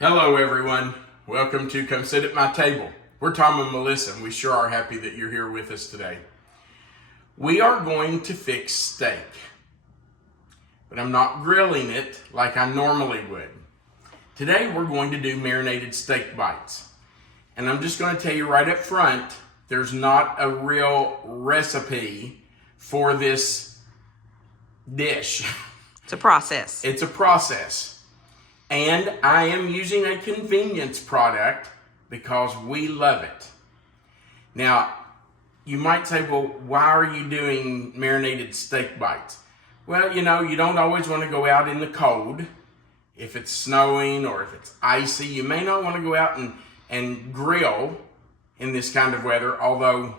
Hello everyone, welcome to Come Sit at My Table. We're Tom and Melissa and we sure are happy that you're here with us today. We are going to fix steak, but I'm not grilling it like I normally would. Today we're going to do marinated steak bites. And I'm just going to tell you right up front, there's not a real recipe for this dish. It's a process. It's a process. And I am using a convenience product because we love it. Now, you might say, well, why are you doing marinated steak bites? Well, you know, you don't always want to go out in the cold. If it's snowing or if it's icy, you may not want to go out and grill in this kind of weather, although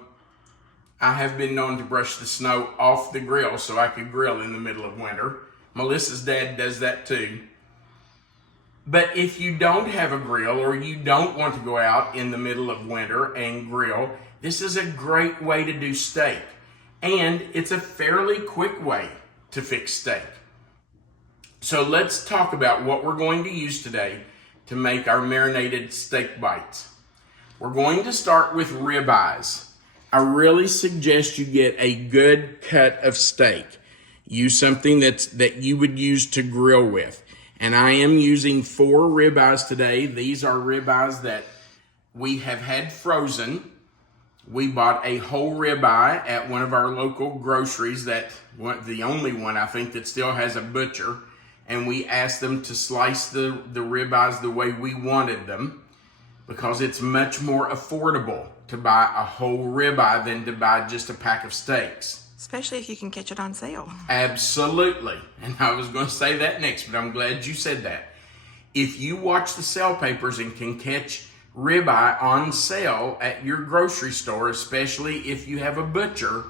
I have been known to brush the snow off the grill so I could grill in the middle of winter. Melissa's dad does that too. But if you don't have a grill or you don't want to go out in the middle of winter and grill, this is a great way to do steak. And it's a fairly quick way to fix steak. So let's talk about what we're going to use today to make our marinated steak bites. We're going to start with ribeyes. I really suggest you get a good cut of steak. Use something that you would use to grill with. And I am using 4 ribeyes today. These are ribeyes that we have had frozen. We bought a whole ribeye at one of our local groceries, the only one I think that still has a butcher. And we asked them to slice the ribeyes the way we wanted them because it's much more affordable to buy a whole ribeye than to buy just a pack of steaks. Especially if you can catch it on sale. Absolutely. And I was going to say that next, but I'm glad you said that. If you watch the sale papers and can catch ribeye on sale at your grocery store, especially if you have a butcher,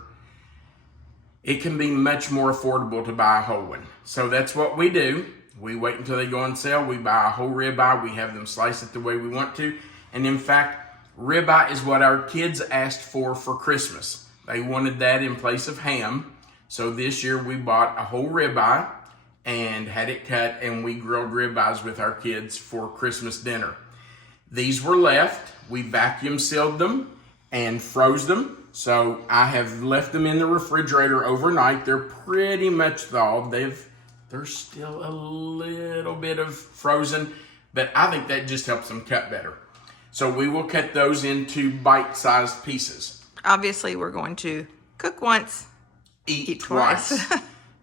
it can be much more affordable to buy a whole one. So that's what we do. We wait until they go on sale. We buy a whole ribeye. We have them slice it the way we want to. And in fact, ribeye is what our kids asked for Christmas. They wanted that in place of ham. So this year we bought a whole ribeye and had it cut, and we grilled ribeyes with our kids for Christmas dinner. These were left. We vacuum sealed them and froze them. So I have left them in the refrigerator overnight. They're pretty much thawed. They're still a little bit of frozen, but I think that just helps them cut better. So we will cut those into bite-sized pieces. Obviously, we're going to cook once, eat twice.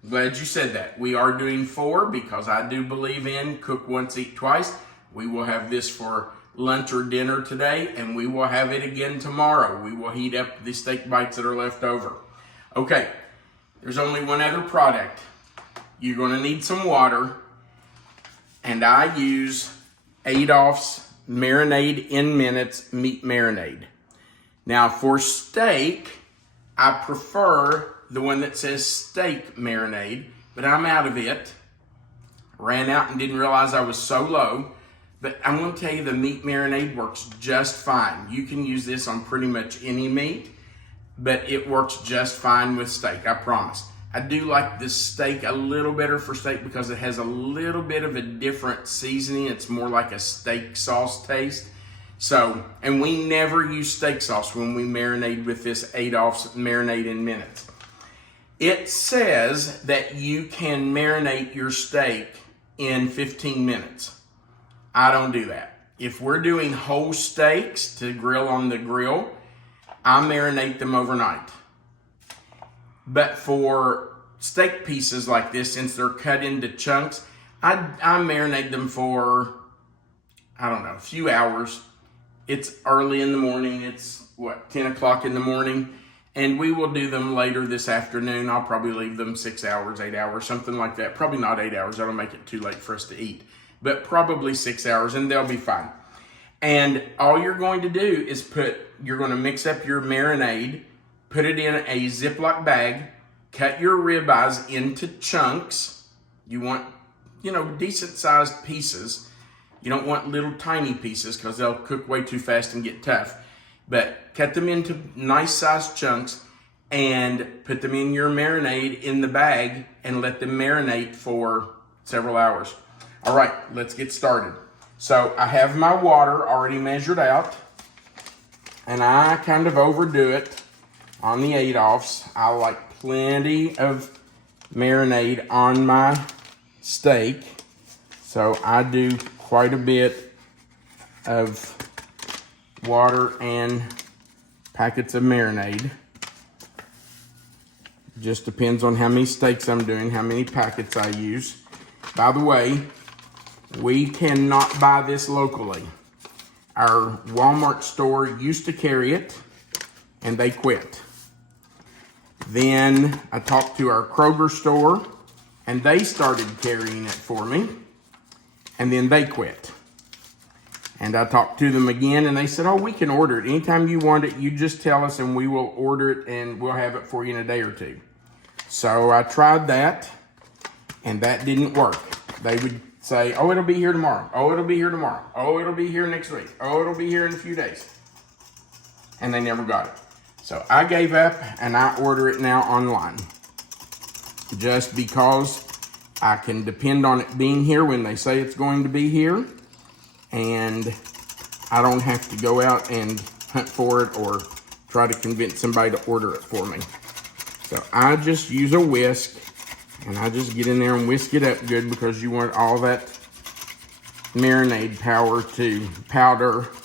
Glad you said that. We are doing 4 because I do believe in cook once, eat twice. We will have this for lunch or dinner today, and we will have it again tomorrow. We will heat up the steak bites that are left over. Okay, there's only one other product. You're going to need some water, and I use Adolph's Marinade in Minutes Meat Marinade. Now for steak, I prefer the one that says steak marinade, but I'm out of it. Ran out and didn't realize I was so low. But I'm going to tell you the meat marinade works just fine. You can use this on pretty much any meat, but it works just fine with steak, I promise. I do like this steak a little better for steak because it has a little bit of a different seasoning. It's more like a steak sauce taste. So, and we never use steak sauce when we marinate with this Adolph's Marinade in Minutes. It says that you can marinate your steak in 15 minutes. I don't do that. If we're doing whole steaks to grill on the grill, I marinate them overnight. But for steak pieces like this, since they're cut into chunks, I marinate them for, I don't know, a few hours. It's early in the morning. It's 10 o'clock in the morning, and we will do them later this afternoon. I'll probably leave them 6 hours, 8 hours, something like that. Probably not 8 hours. That'll make it too late for us to eat, but probably 6 hours, and they'll be fine. And all you're going to do is you're going to mix up your marinade, put it in a Ziploc bag, cut your ribeyes into chunks. You want, decent sized pieces. You don't want little tiny pieces because they'll cook way too fast and get tough. But cut them into nice sized chunks and put them in your marinade in the bag and let them marinate for several hours. All right, let's get started. So I have my water already measured out, and I kind of overdo it on the 8-offs. I like plenty of marinade on my steak, so I do quite a bit of water and packets of marinade. Just depends on how many steaks I'm doing, how many packets I use. By the way, we cannot buy this locally. Our Walmart store used to carry it, and they quit. Then I talked to our Kroger store, and they started carrying it for me, and then they quit. And I talked to them again, and they said, oh, we can order it. Anytime you want it, you just tell us, and we will order it, and we'll have it for you in a day or two. So I tried that, and that didn't work. They would say, oh, it'll be here tomorrow. Oh, it'll be here tomorrow. Oh, it'll be here next week. Oh, it'll be here in a few days. And they never got it. So I gave up, and I order it now online. Just because I can depend on it being here when they say it's going to be here. And I don't have to go out and hunt for it or try to convince somebody to order it for me. So I just use a whisk, and I just get in there and whisk it up good because you want all that marinade powder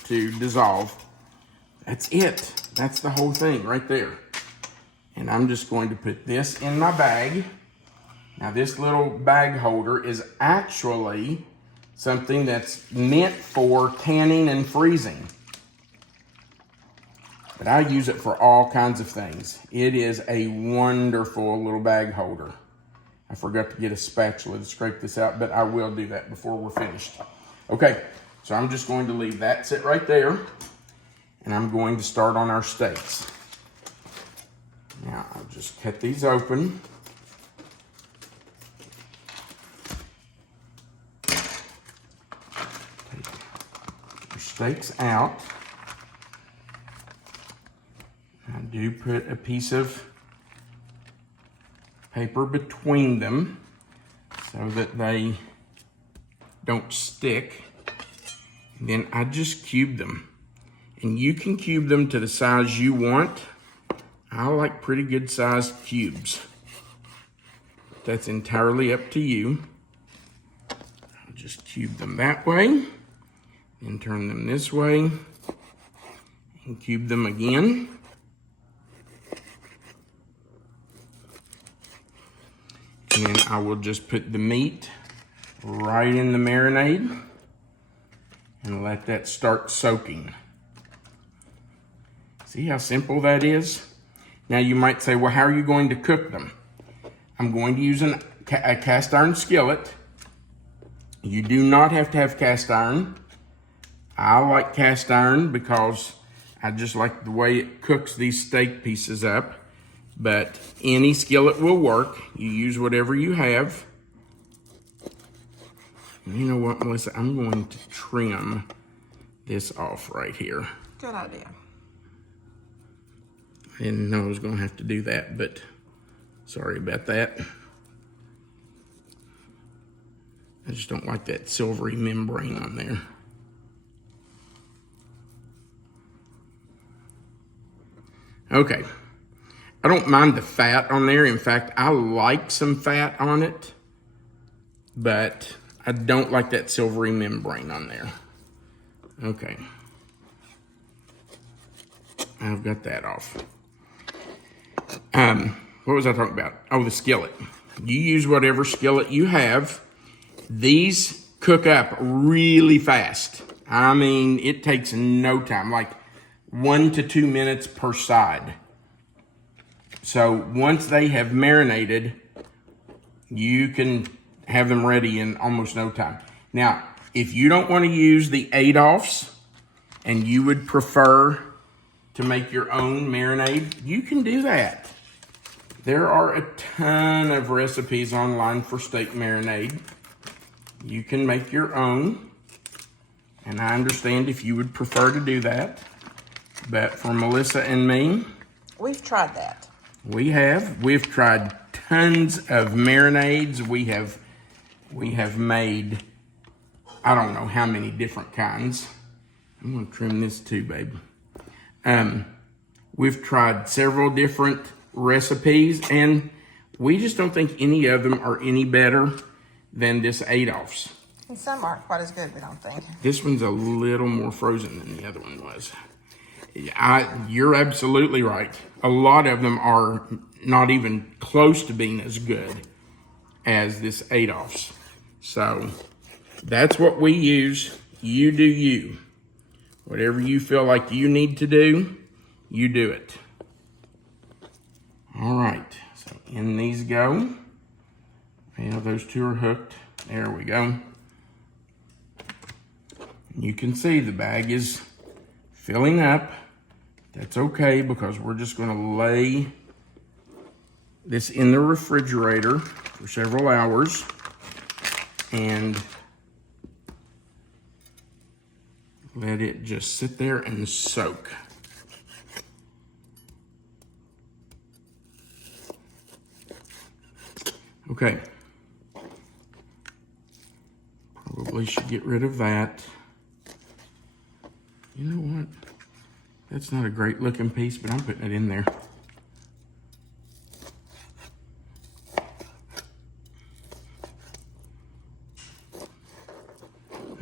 to dissolve. That's it. That's the whole thing right there. And I'm just going to put this in my bag. Now this little bag holder is actually something that's meant for canning and freezing. But I use it for all kinds of things. It is a wonderful little bag holder. I forgot to get a spatula to scrape this out, but I will do that before we're finished. Okay, so I'm just going to leave that sit right there, and I'm going to start on our steaks. Now, I'll just cut these open. Take your steaks out. I do put a piece of paper between them so that they don't stick. And then I just cube them. And you can cube them to the size you want. I like pretty good sized cubes. That's entirely up to you. I'll just cube them that way, and turn them this way, and cube them again. And then I will just put the meat right in the marinade and let that start soaking. See how simple that is? Now you might say, well, how are you going to cook them? I'm going to use a cast iron skillet. You do not have to have cast iron. I like cast iron because I just like the way it cooks these steak pieces up. But any skillet will work. You use whatever you have. And you know what, Melissa? I'm going to trim this off right here. Good idea. I didn't know I was going to have to do that, but sorry about that. I just don't like that silvery membrane on there. Okay. I don't mind the fat on there. In fact, I like some fat on it, but I don't like that silvery membrane on there. Okay. I've got that off. What was I talking about? Oh, the skillet. You use whatever skillet you have. These cook up really fast. I mean, it takes no time, like 1 to 2 minutes per side. So once they have marinated, you can have them ready in almost no time. Now, if you don't want to use the 8-offs and you would prefer to make your own marinade, you can do that. There are a ton of recipes online for steak marinade. You can make your own, and I understand if you would prefer to do that. But for Melissa and me, we've tried that. We've tried tons of marinades. We have made I don't know how many different kinds. I'm gonna trim this too, baby. We've tried several different recipes, and we just don't think any of them are any better than this 8-offs. And some aren't quite as good, we don't think. This one's a little more frozen than the other one was. You're absolutely right. A lot of them are not even close to being as good as this 8-offs. So that's what we use. You do you. Whatever you feel like you need to do, you do it. All right, so in these go. Yeah, those two are hooked. There we go. You can see the bag is filling up. That's okay, because we're just gonna lay this in the refrigerator for several hours and let it just sit there and soak. Okay. Probably should get rid of that. You know what? That's not a great looking piece, but I'm putting it in there.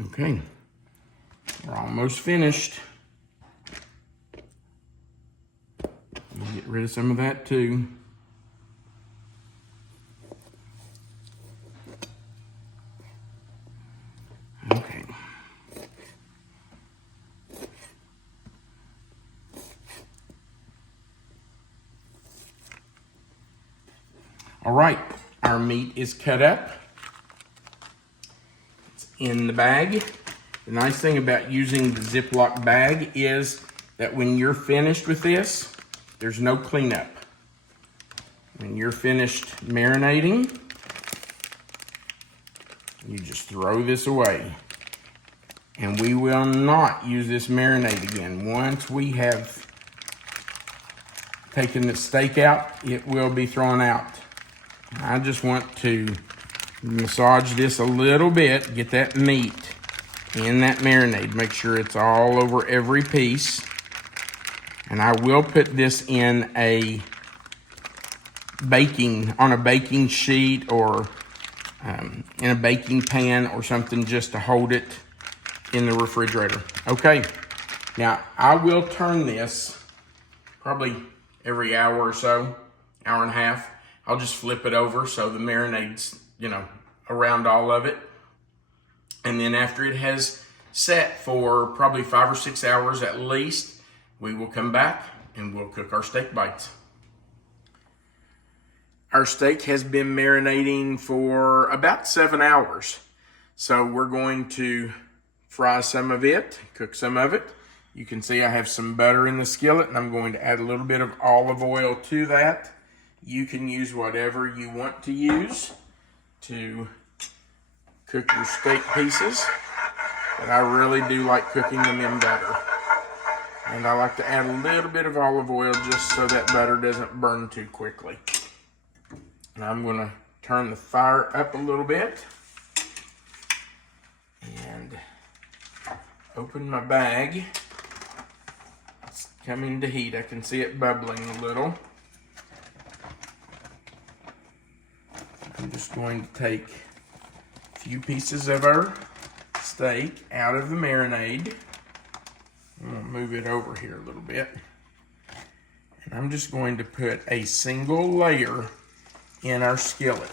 Okay. We're almost finished. Get rid of some of that too. Okay. All right, our meat is cut up. It's in the bag. The nice thing about using the Ziploc bag is that when you're finished with this, there's no cleanup. When you're finished marinating, you just throw this away. And we will not use this marinade again. Once we have taken the steak out, it will be thrown out. I just want to massage this a little bit, get that meat in that marinade. Make sure it's all over every piece. And I will put this in a baking sheet or in a baking pan or something, just to hold it in the refrigerator. Okay, now I will turn this probably every hour or so, hour and a half. I'll just flip it over so the marinade's, around all of it. And then after it has set for probably 5 or 6 hours at least, we will come back and we'll cook our steak bites. Our steak has been marinating for about 7 hours. So we're going to fry some of it, cook some of it. You can see I have some butter in the skillet, and I'm going to add a little bit of olive oil to that. You can use whatever you want to use to cook your steak pieces, but I really do like cooking them in butter. And I like to add a little bit of olive oil just so that butter doesn't burn too quickly. And I'm going to turn the fire up a little bit and open my bag. It's coming to heat. I can see it bubbling a little. I'm just going to take a few pieces of our steak out of the marinade. I'm going to move it over here a little bit. And I'm just going to put a single layer in our skillet.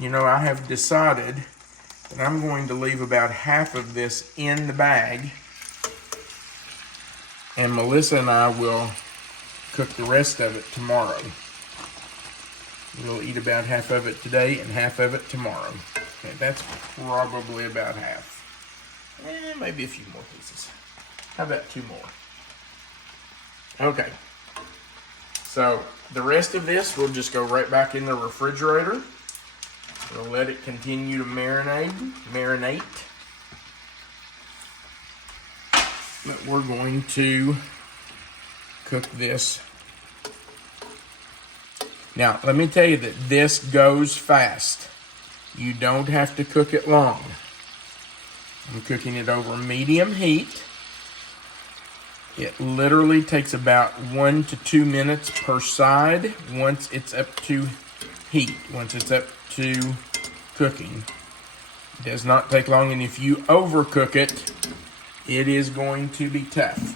I have decided that I'm going to leave about half of this in the bag, and Melissa and I will cook the rest of it tomorrow. We'll eat about half of it today and half of it tomorrow. Okay, that's probably about half. Maybe a few more pieces. How about 2 more? Okay. So the rest of this will just go right back in the refrigerator. We'll let it continue to marinate. But we're going to cook this. Now, let me tell you that this goes fast. You don't have to cook it long. I'm cooking it over medium heat. It literally takes about 1 to 2 minutes per side once it's up to heat, once it's up to cooking. It does not take long, and if you overcook it, it is going to be tough.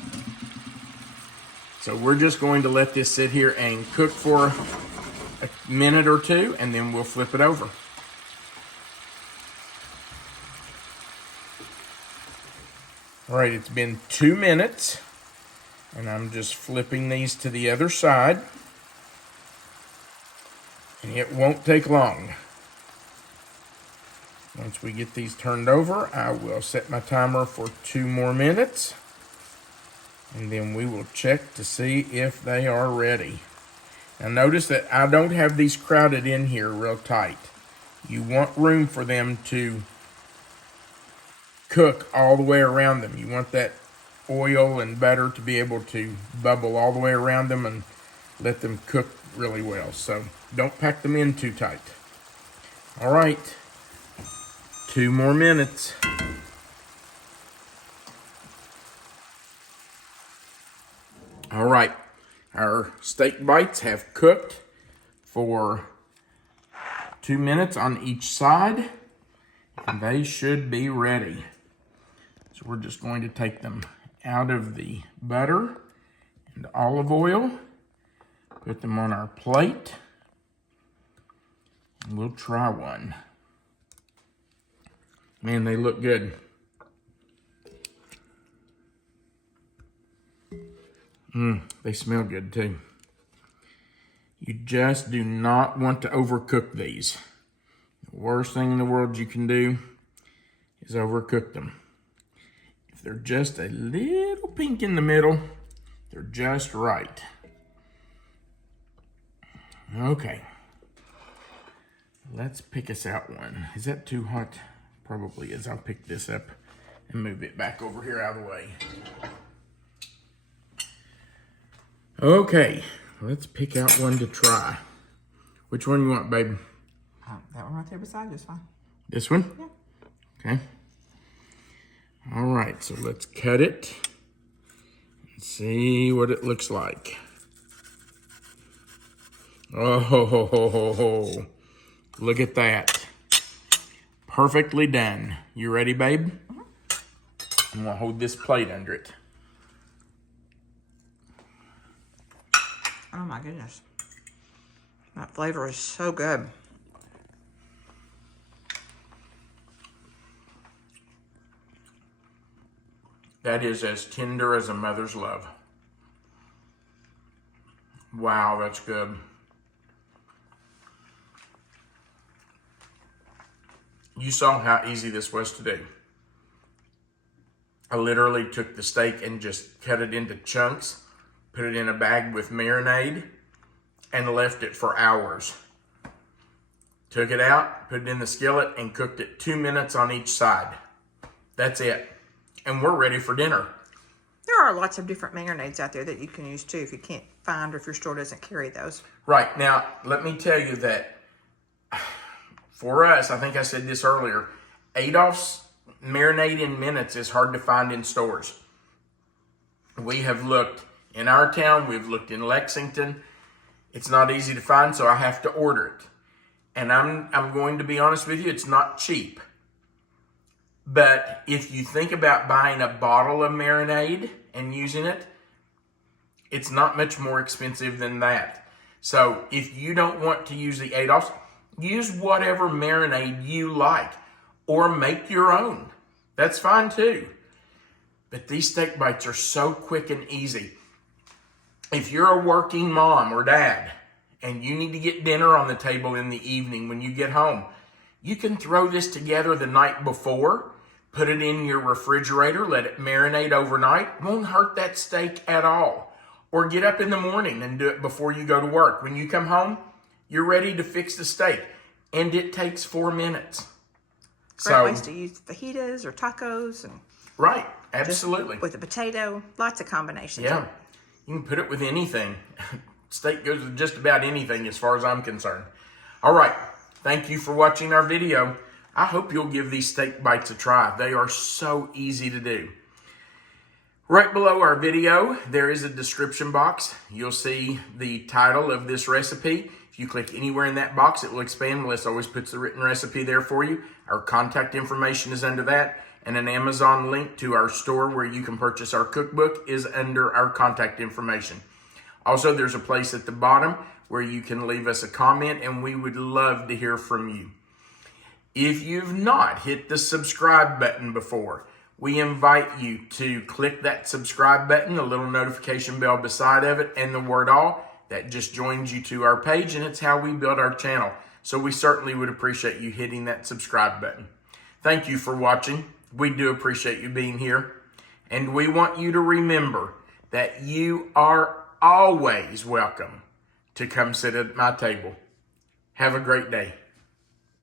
So we're just going to let this sit here and cook for a minute or two, and then we'll flip it over. All right, it's been 2 minutes, and I'm just flipping these to the other side. And it won't take long. Once we get these turned over, I will set my timer for 2 more minutes. And then we will check to see if they are ready. Now notice that I don't have these crowded in here real tight. You want room for them to cook all the way around them. You want that oil and butter to be able to bubble all the way around them and let them cook really well. So don't pack them in too tight. All right, 2 more minutes. All right, our steak bites have cooked for 2 minutes on each side, and they should be ready. So we're just going to take them out of the butter and olive oil, put them on our plate, and we'll try one. Man, they look good. They smell good too. You just do not want to overcook these. The worst thing in the world you can do is overcook them. If they're just a little pink in the middle, they're just right. Okay. Let's pick us out one. Is that too hot? Probably is. I'll pick this up and move it back over here out of the way. Okay, let's pick out one to try. Which one you want, babe? That one right there beside you is fine. This one? Yeah. Okay. All right, so let's cut it and see what it looks like. Oh, look at that. Perfectly done. You ready, babe? Mm-hmm. I'm gonna hold this plate under it. Oh my goodness. That flavor is so good. That is as tender as a mother's love. Wow, that's good. You saw how easy this was to do. I literally took the steak and just cut it into chunks, put it in a bag with marinade, and left it for hours. Took it out, put it in the skillet, and cooked it 2 minutes on each side. That's it. And we're ready for dinner. There are lots of different marinades out there that you can use too if you can't find or if your store doesn't carry those. Right. Now, let me tell you that for us, I think I said this earlier, Adolph's Marinade in Minutes is hard to find in stores. We have looked in our town, we've looked in Lexington. It's not easy to find, so I have to order it. And I'm going to be honest with you, it's not cheap. But if you think about buying a bottle of marinade and using it, it's not much more expensive than that. So if you don't want to use the Adolph's, use whatever marinade you like or make your own. That's fine too. But these steak bites are so quick and easy. If you're a working mom or dad and you need to get dinner on the table in the evening when you get home, you can throw this together the night before, put it in your refrigerator, let it marinate overnight. Won't hurt that steak at all. Or get up in the morning and do it before you go to work. When you come home, you're ready to fix the steak. And it takes 4 minutes. Great ways to use fajitas or tacos. And right, absolutely. With a potato, lots of combinations. Yeah, you can put it with anything. Steak goes with just about anything as far as I'm concerned. All right, thank you for watching our video. I hope you'll give these steak bites a try. They are so easy to do. Right below our video, there is a description box. You'll see the title of this recipe. If you click anywhere in that box, it will expand. Melissa always puts the written recipe there for you. Our contact information is under that, and an Amazon link to our store where you can purchase our cookbook is under our contact information. Also, there's a place at the bottom where you can leave us a comment, and we would love to hear from you. If you've not hit the subscribe button before, we invite you to click that subscribe button, the little notification bell beside of it, and the word all. That just joins you to our page, and it's how we build our channel. So we certainly would appreciate you hitting that subscribe button. Thank you for watching. We do appreciate you being here. And we want you to remember that you are always welcome to come sit at my table. Have a great day.